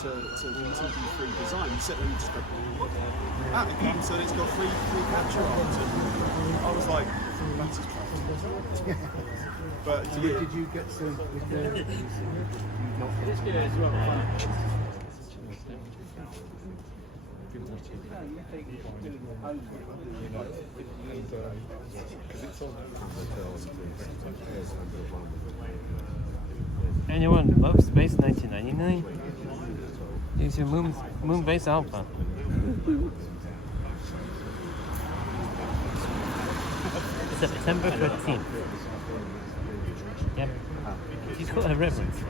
to TD3 design. You sit there and you just go, out it comes, and it's got free capture arms. And I was like, Jesus Christ. But so did you get some with the as well. Anyone love Space 1999? Use your Moonbase Alpha. September 13th. Yep. She's got a reference.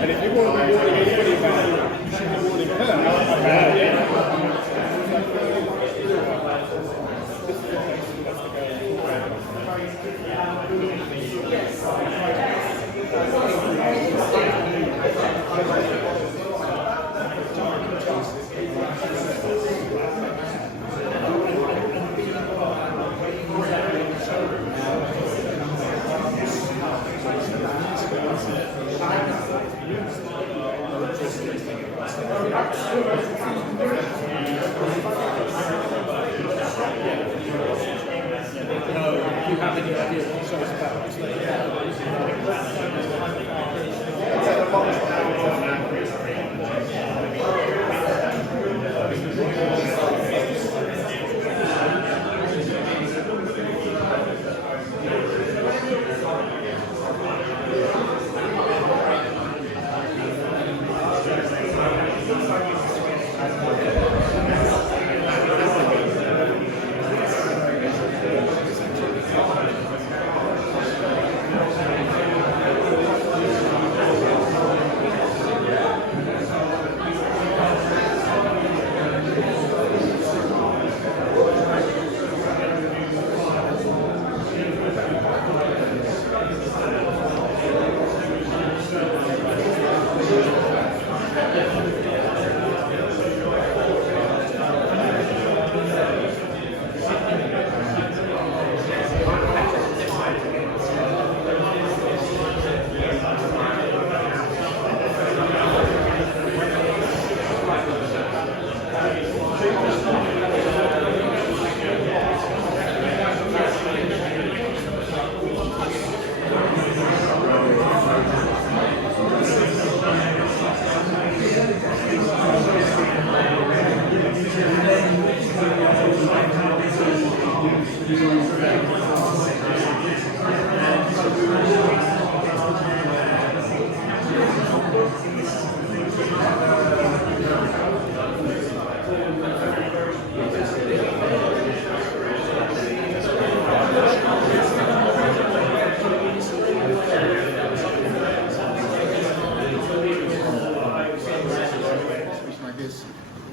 And if you want to be warning anybody about it, you should be warning her.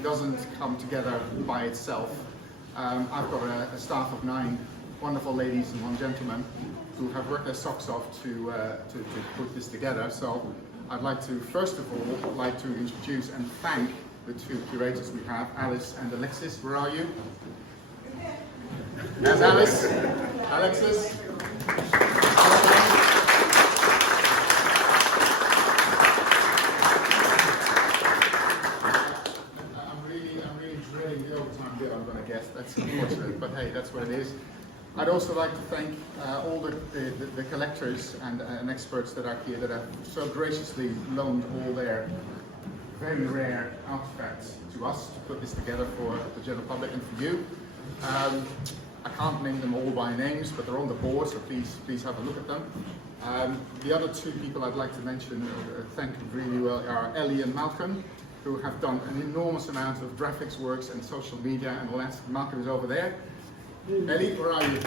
doesn't come together by itself. I've got a staff of 9 wonderful ladies and 1 gentleman who have worked their socks off to put this together. So I'd like to, first of all, introduce and thank the 2 curators we have, Alice and Alexis. Where are you? There's Alice. Alexis. I'm really drilling the overtime bill, I'm going to guess. That's unfortunate, but hey, that's what it is. I'd also like to thank all the collectors and experts that are here that have so graciously loaned all their very rare artifacts to us to put this together for the general public and for you. I can't name them all by names, but they're on the board, so please have a look at them. The other 2 people I'd like to mention, thank really well, are Ellie and Malcolm, who have done an enormous amount of graphics works and social media and all that. Malcolm is over there. Ellie, where are you?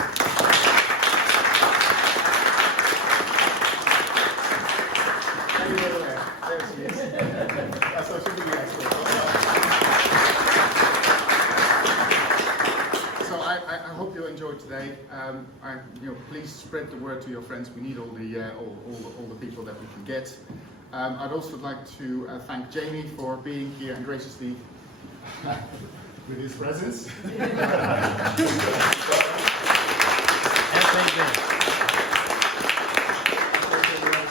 Ellie over there. There she is. That's how she really is. So I hope you enjoyed today. Please spread the word to your friends. We need all the people that we can get. I'd also like to thank Jamie for being here and graciously with his presence.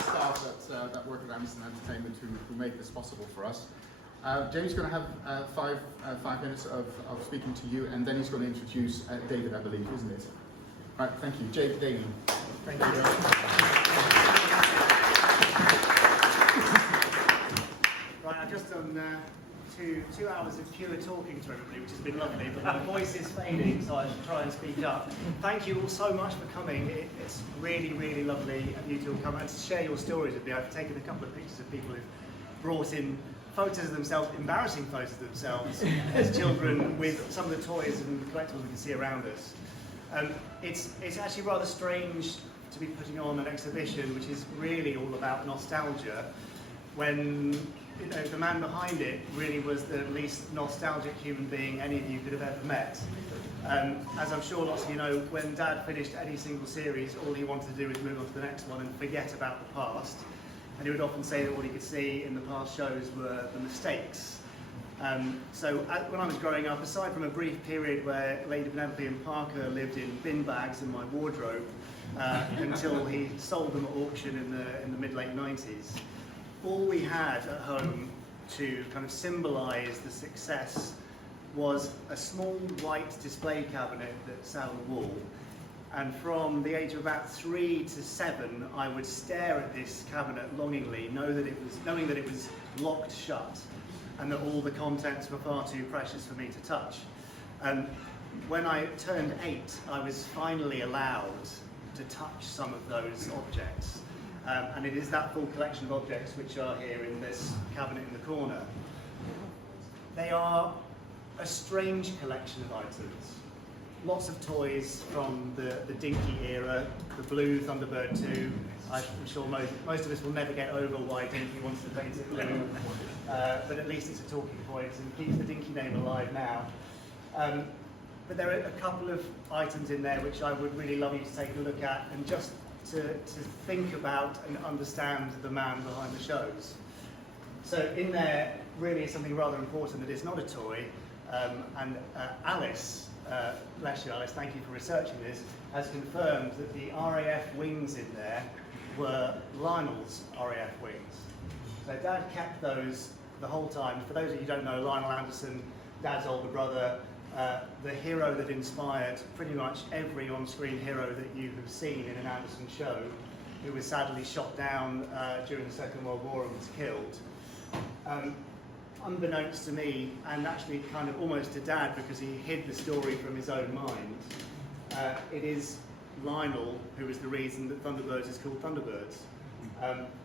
Staff that work at Anderson Entertainment who made this possible for us. Jamie's going to have 5 minutes of speaking to you, and then he's going to introduce David, I believe, isn't it? All right, thank you. David. Thank you. Right, I've just done 2 hours of pure talking to everybody, which has been lovely, but my voice is fading, so I should try and speak up. Thank you all so much for coming. It's really, really lovely of you to come and to share your stories with me. I've taken a couple of pictures of people who've brought in photos of themselves, embarrassing photos of themselves as children with some of the toys and collectibles we can see around us. It's actually rather strange to be putting on an exhibition which is really all about nostalgia, when the man behind it really was the least nostalgic human being any of you could have ever met. As I'm sure lots of you know, when Dad finished any single series, all he wanted to do was move on to the next one and forget about the past. And he would often say that all he could see in the past shows were the mistakes. So when I was growing up, aside from a brief period where Lady Penelope and Parker lived in bin bags in my wardrobe until he sold them at auction in the mid-late 90s, all we had at home to kind of symbolise the success was a small white display cabinet that sat on the wall. And from the age of about 3 to 7, I would stare at this cabinet longingly, knowing that it was locked shut, and that all the contents were far too precious for me to touch. When I turned 8, I was finally allowed to touch some of those objects. And it is that full collection of objects which are here in this cabinet in the corner. They are a strange collection of items. Lots of toys from the Dinky era, the blue Thunderbird 2. I'm sure most of us will never get over why Dinky wants to paint it blue, but at least it's a talking point and keeps the Dinky name alive now. But there are a couple of items in there which I would really love you to take a look at and just to think about and understand the man behind the shows. So in there really is something rather important that is not a toy, and Alice, bless you Alice, thank you for researching this, has confirmed that the RAF wings in there were Lionel's RAF wings. So Dad kept those the whole time. For those of you who don't know, Lionel Anderson, Dad's older brother, the hero that inspired pretty much every on-screen hero that you have seen in an Anderson show, who was sadly shot down during the Second World War and was killed. Unbeknownst to me, and actually kind of almost to Dad because he hid the story from his own mind, it is Lionel who is the reason that Thunderbirds is called Thunderbirds.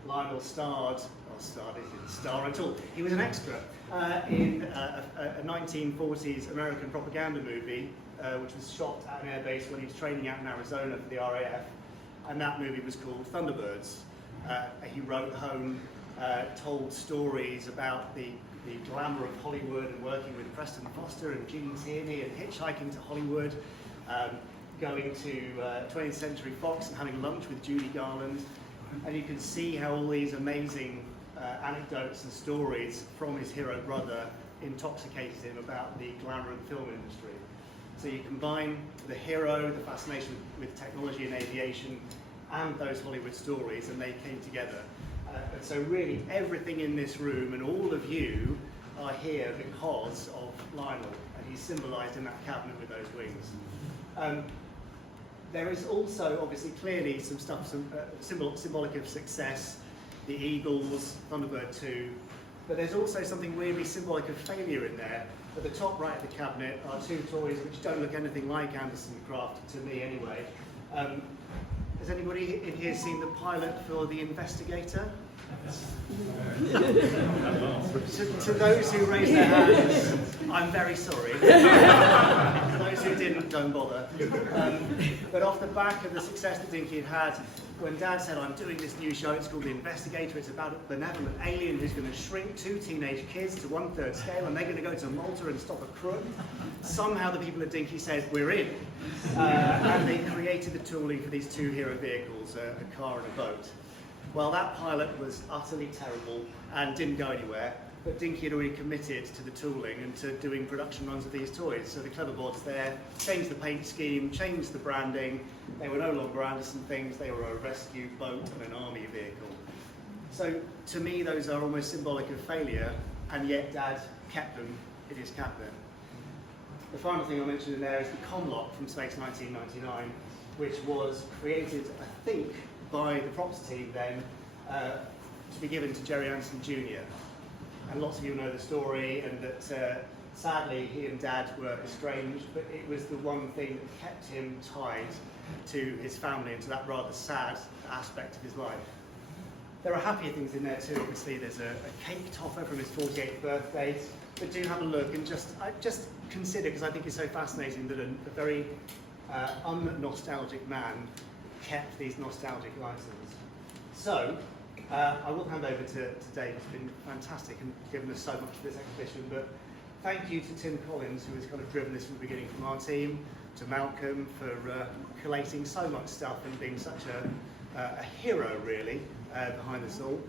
Lionel he didn't star at all. He was an extra in a 1940s American propaganda movie which was shot at an airbase when he was training out in Arizona for the RAF, and that movie was called Thunderbirds. He wrote home told stories about the glamour of Hollywood and working with Preston Foster and Gene Tierney and hitchhiking to Hollywood, going to 20th Century Fox and having lunch with Judy Garland. And you can see how all these amazing anecdotes and stories from his hero brother intoxicated him about the glamour of the film industry. So you combine the hero, the fascination with technology and aviation, and those Hollywood stories, and they came together. And so really everything in this room and all of you are here because of Lionel, and he's symbolised in that cabinet with those wings. There is also obviously clearly some stuff, symbolic of success, the Eagles, Thunderbird 2, but there's also something really symbolic of failure in there. At the top right of the cabinet are two toys which don't look anything like Anderson Craft, to me anyway. Has anybody in here seen the pilot for The Investigator? To those who raised their hands, I'm very sorry. For those who didn't, don't bother. But off the back of the success that Dinky had, when Dad said, I'm doing this new show, it's called The Investigator, it's about a benevolent alien who's going to shrink 2 teenage kids to 1/3 scale, and they're going to go to Malta and stop a crook. Somehow the people at Dinky said, we're in. And they created the tooling for these 2 hero vehicles, a car and a boat. Well, that pilot was utterly terrible and didn't go anywhere, but Dinky had already committed to the tooling and to doing production runs of these toys. So the clever bots there changed the paint scheme, changed the branding. They were no longer Anderson things, they were a rescue boat and an army vehicle. So to me, those are almost symbolic of failure, and yet Dad kept them in his cabinet. The final thing I mentioned in there is the Comlock from Space 1999, which was created, I think, by the props team then, to be given to Gerry Anderson Jr. And lots of you know the story, and that sadly he and Dad were estranged, but it was the one thing that kept him tied to his family and to that rather sad aspect of his life. There are happier things in there too. Obviously there's a cake topper from his 48th birthday, but do have a look and just consider, because I think it's so fascinating that a very un-nostalgic man kept these nostalgic items. So, I will hand over to Dave. It's been fantastic and given us so much for this exhibition, but thank you to Tim Collins, who has kind of driven this from the beginning from our team, to Malcolm for collating so much stuff and being such a hero, really, behind us all,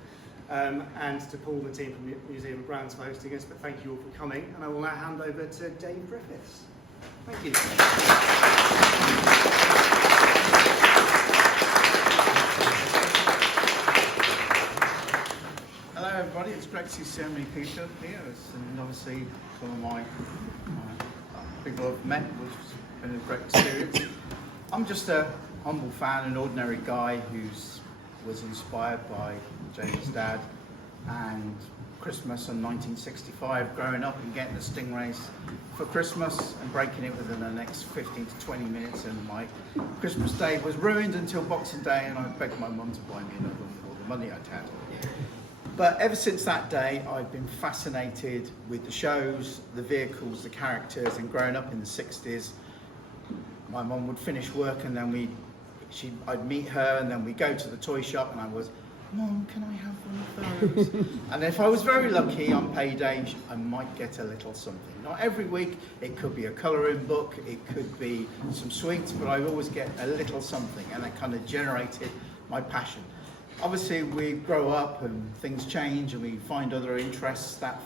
and to Paul and the team from the Museum of Brands for hosting us, but thank you all for coming, and I will now hand over to Dave Griffiths. Thank you. Hello everybody, it's great to see so many people here, and obviously some of my people I've met, which has been a great experience. I'm just a humble fan, an ordinary guy who was inspired by James' dad and Christmas in 1965, growing up and getting the Stingrays for Christmas and breaking it within the next 15 to 20 minutes, and my Christmas day was ruined until Boxing Day, and I begged my mum to buy me another one for all the money I'd had. But ever since that day, I've been fascinated with the shows, the vehicles, the characters, and growing up in the 60s, my mum would finish work and then I'd meet her, and then we'd go to the toy shop, and I was, Mum, can I have one of those? And if I was very lucky on payday, I might get a little something. Not every week, it could be a colouring book, it could be some sweets, but I always get a little something, and that kind of generated my passion. Obviously, we grow up and things change and we find other interests that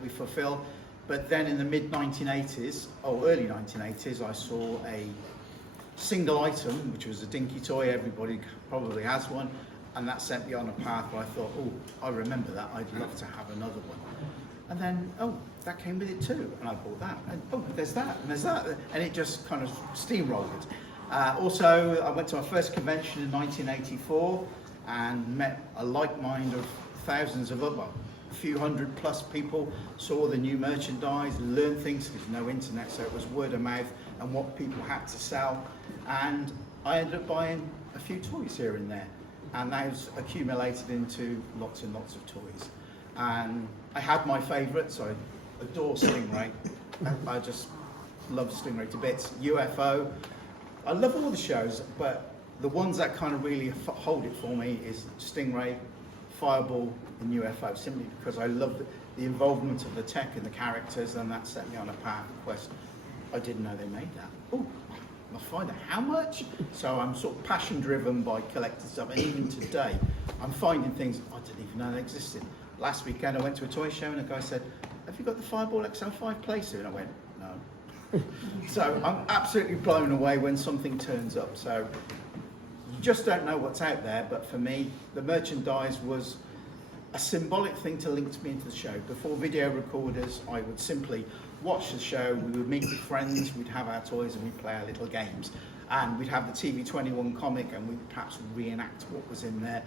we fulfill. But then in the mid-1980s, or early 1980s, I saw a single item, which was a Dinky toy. Everybody probably has one. And that sent me on a path where I thought, oh, I remember that. I'd love to have another one. And then, oh, that came with it too. And I bought that. And oh, there's that, and there's that. And it just kind of steamrolled. Also, I went to my first convention in 1984. And met a like mind of thousands of other, a few hundred plus people, saw the new merchandise, learned things, there's no internet, so it was word of mouth and what people had to sell. And I ended up buying a few toys here and there, and those accumulated into lots and lots of toys. And I had my favourites. I adore Stingray. I just love Stingray to bits. UFO, I love all the shows, but the ones that kind of really hold it for me is Stingray, Fireball and UFO, simply because I love the involvement of the tech and the characters, and that set me on a path quest. I didn't know they made that. Oh, I find out how much? So I'm sort of passion driven by collecting stuff, and even today I'm finding things I didn't even know they existed. Last weekend I went to a toy show and a guy said, "Have you got the Fireball XL5 playsuit?" And I went, "No." So I'm absolutely blown away when something turns up. So you just don't know what's out there, but for me the merchandise was a symbolic thing to link me into the show. Before video recorders, I would simply watch the show, we would meet with friends, we'd have our toys and we'd play our little games. And we'd have the TV21 comic and we'd perhaps reenact what was in there.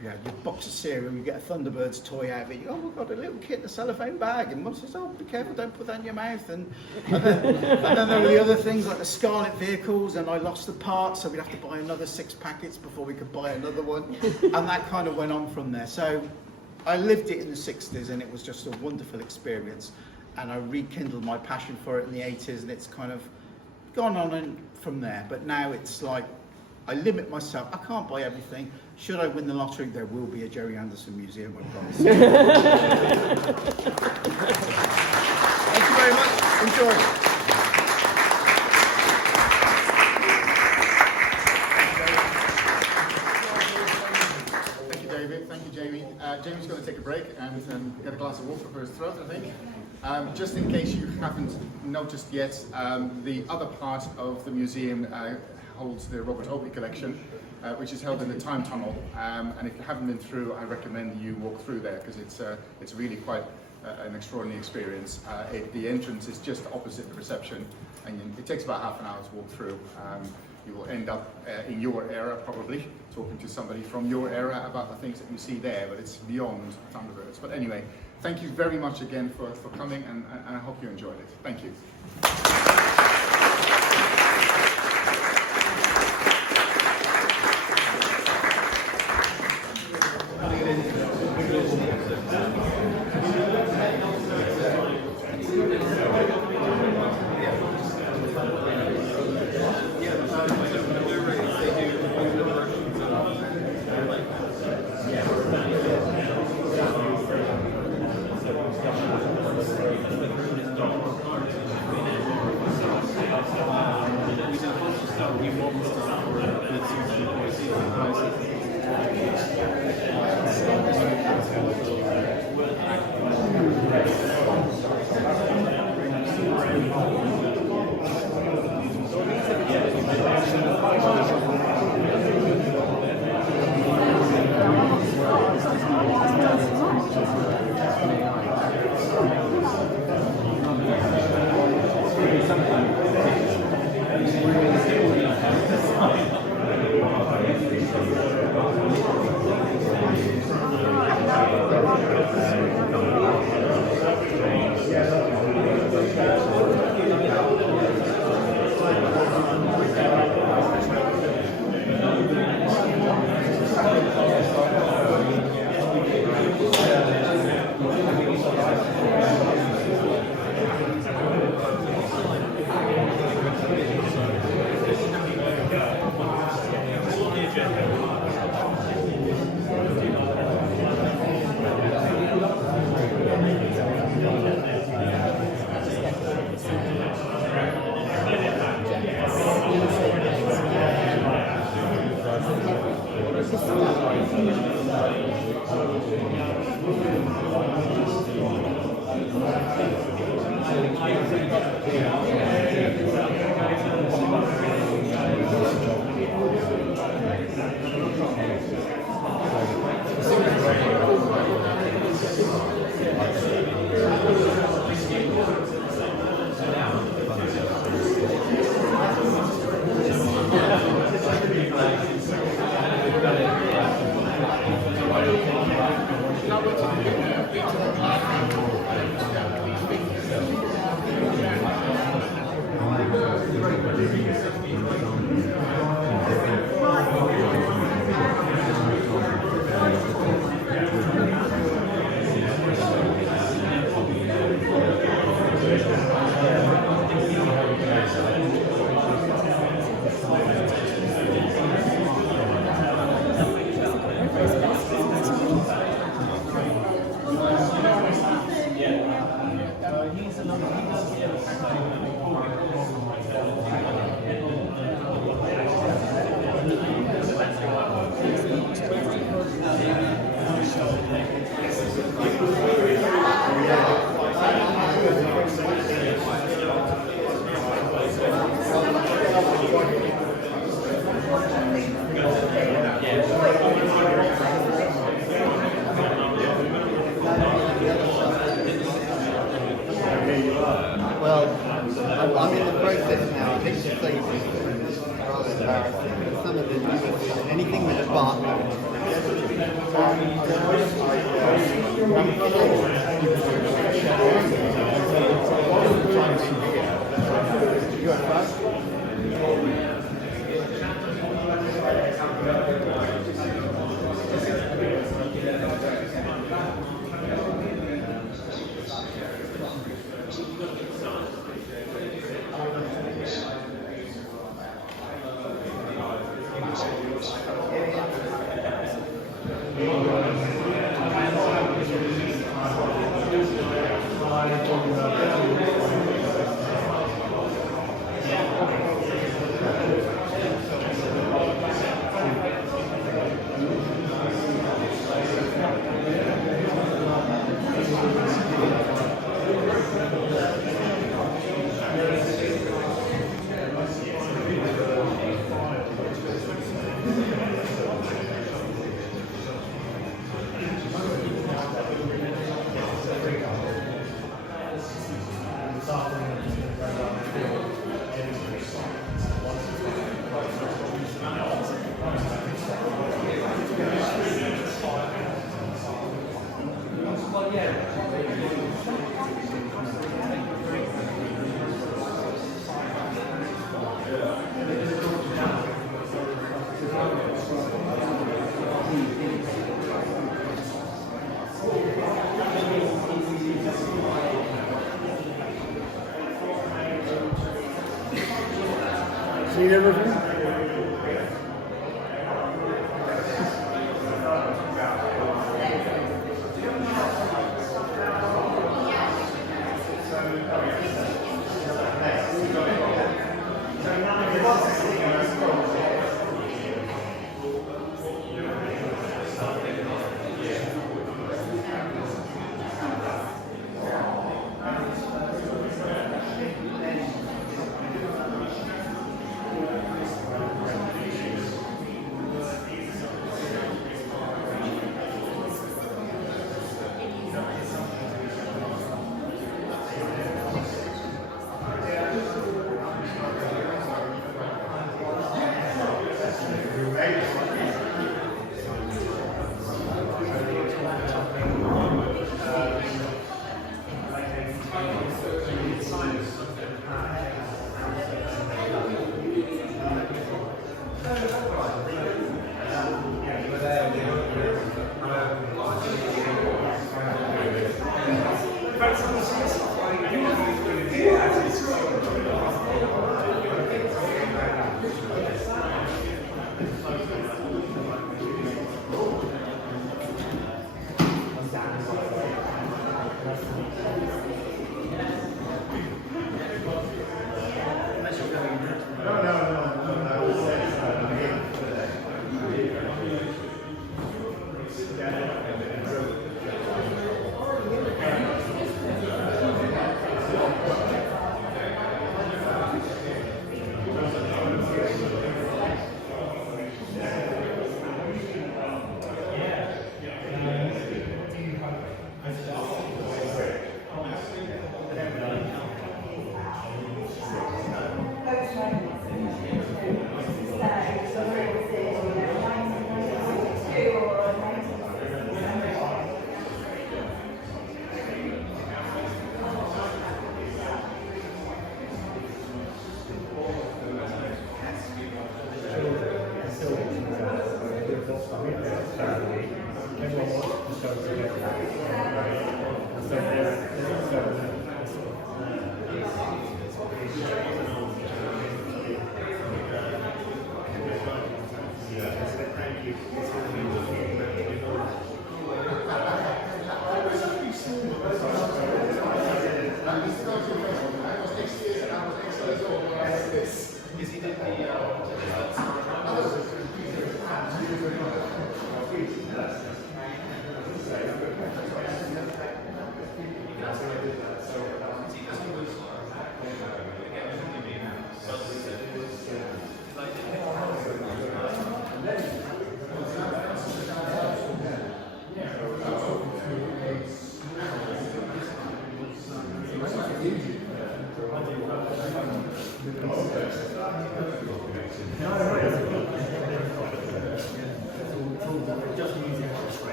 You have your box of cereal, you get a Thunderbirds toy out of it, you go, "Oh, we've got a little kit in a cellophane bag," and Mum says, "Oh, be careful, don't put that in your mouth." And then there were the other things like the Scarlet vehicles, and I lost the parts, so we'd have to buy another 6 packets before we could buy another one. And that kind of went on from there. So I lived it in the 60s and it was just a wonderful experience. And I rekindled my passion for it in the 80s, and it's kind of gone on and from there. But now it's like, I limit myself. I can't buy everything. Should I win the lottery, there will be a Gerry Anderson museum, I promise. Thank you very much. Enjoy. Thank you, David. Thank you, Jamie. Jamie's going to take a break and get a glass of water for his throat, I think. Just in case you haven't noticed yet, the other part of the museum holds the Robert Opie collection, which is held in the Time Tunnel. And if you haven't been through, I recommend you walk through there because it's really quite an extraordinary experience. The entrance is just opposite the reception, and it takes about half an hour to walk through. You will end up in your era, probably, talking to somebody from your era about the things that you see there, but it's beyond Thunderbirds. But anyway, thank you very much again for coming, and I hope you enjoyed it. Thank you. Well, I'm in the process now. I think the flavors are rather embarrassing. Some of the newest, anything with a barcode. You want fast? Need everything?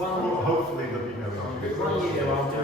Hopefully there'll be no one year I'll do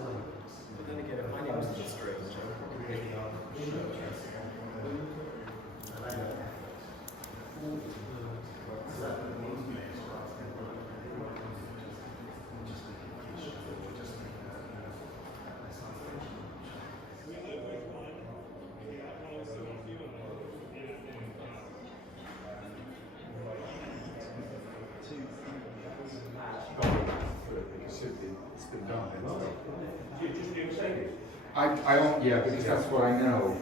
But then again, if my name was just strange, I would probably be on It's been done. You just do Mercedes? I don't, yeah, because that's what I know.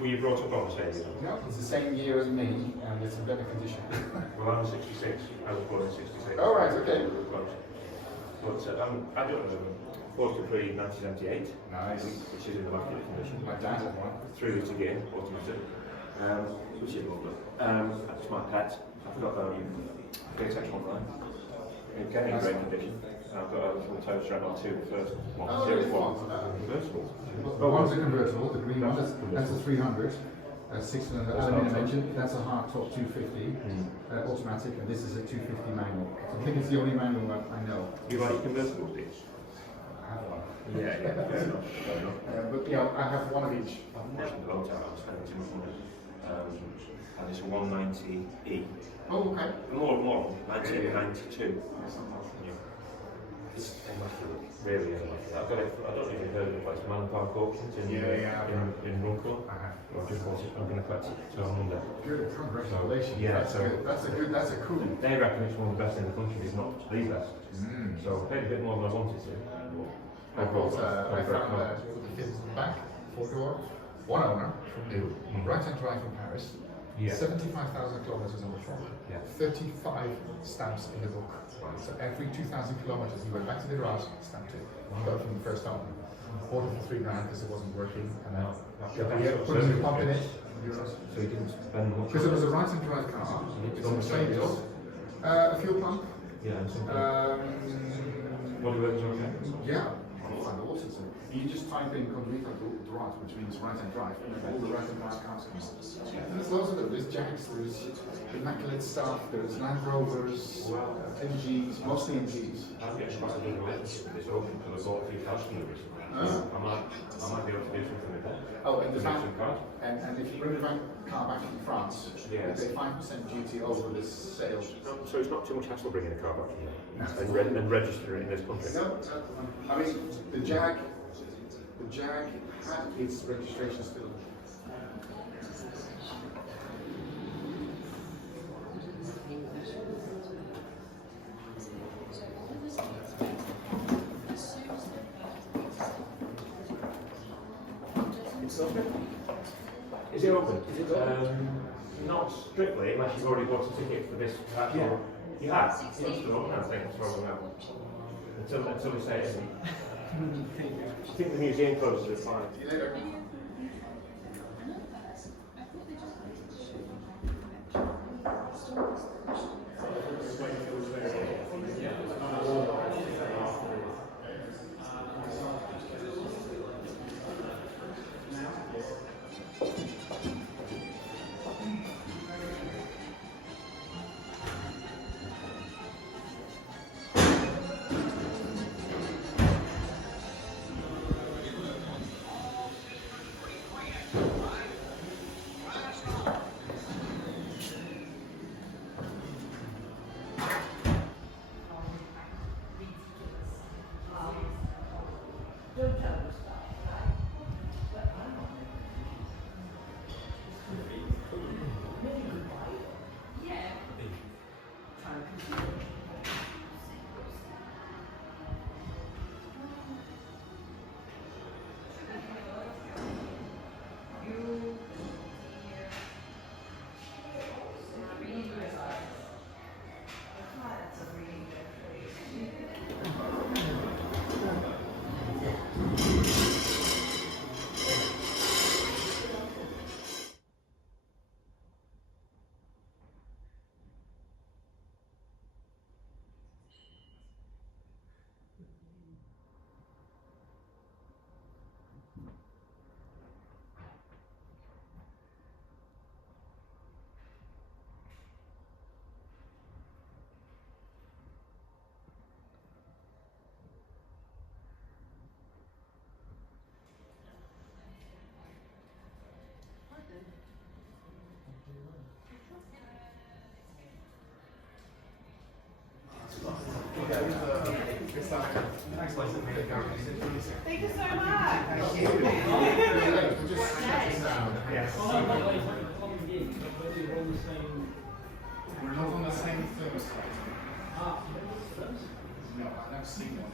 Were you brought up on Mercedes? No, it's the same year as me, and it's in better condition. Well, I'm 66. I was born in 66. Oh, right, okay. But I don't know. 43, 1978. Nice. Which is in the immaculate condition. My dad had one. 3 litre again, automatic. Which is lovely. That's my pet. I forgot about you. Great section online. Again, in great condition. I've got a little toaster on two, the first one. Oh, Series really? one. Convertible. The one's a convertible, the green one, that's a 300. 6-cylinder aluminium engine, that's a hardtop 250 automatic, and this is a 250 manual. I think it's the only manual that I know. You like convertibles, do you? I have one. Yeah, fair enough. Fair enough. But yeah, I have one of each. I've watched it a long time. I was spending too much money. And it's a 190E. Oh, okay. More, 1992. It's immaculate, really immaculate. I don't know if you've heard of the place, Man Park Auctions in Runcorn. I've just bought it. I'm going to collect it till Monday. Good, congratulations. Yeah, that's good. That's a cool. They reckon it's one of the best in the country, if not the best. So I paid a bit more than I wanted to. I found the back, 4-door, one owner from new, right-hand drive from Paris. Yeah. 75,000 kilometers on the trunk. Yeah. 35 stamps in the book. So every 2,000 kilometers, he went back to the garage, stamped it. Got it from the first owner. Bought it for $3,000 because it wasn't working, and then put a new pump in it. So you didn't spend much. Because it was a right-hand drive car. It's a Mercedes. A fuel pump. Yeah. What do you work Yeah. You just type in Convita Droit, which means right-hand drive, and then all the right-hand drive cars come up. And there's loads of them. There's Jags, there's immaculate stuff, there's Land Rovers, MGs, mostly MGs. I'm getting quite a bit of this auction because I bought a few cars from them recently. I might be able to do something with that. Oh, and the Make fact, some cars. and if you bring the car back from France, Yeah. they pay 5% duty over this sale. So it's not too much hassle bringing a car back from here and registering it in this country. No, I mean, the Jag had its registration still. It's open? Is it open? Is it open? Not strictly, unless you've already bought a ticket for this actual. Yeah. You have? It's still open, I think, as far as I know. Until we say it isn't. I think the museum closes at 5. See you later. That's a really good place. Thank you so much. Yes. We're not on the same thing. No, I've never seen one.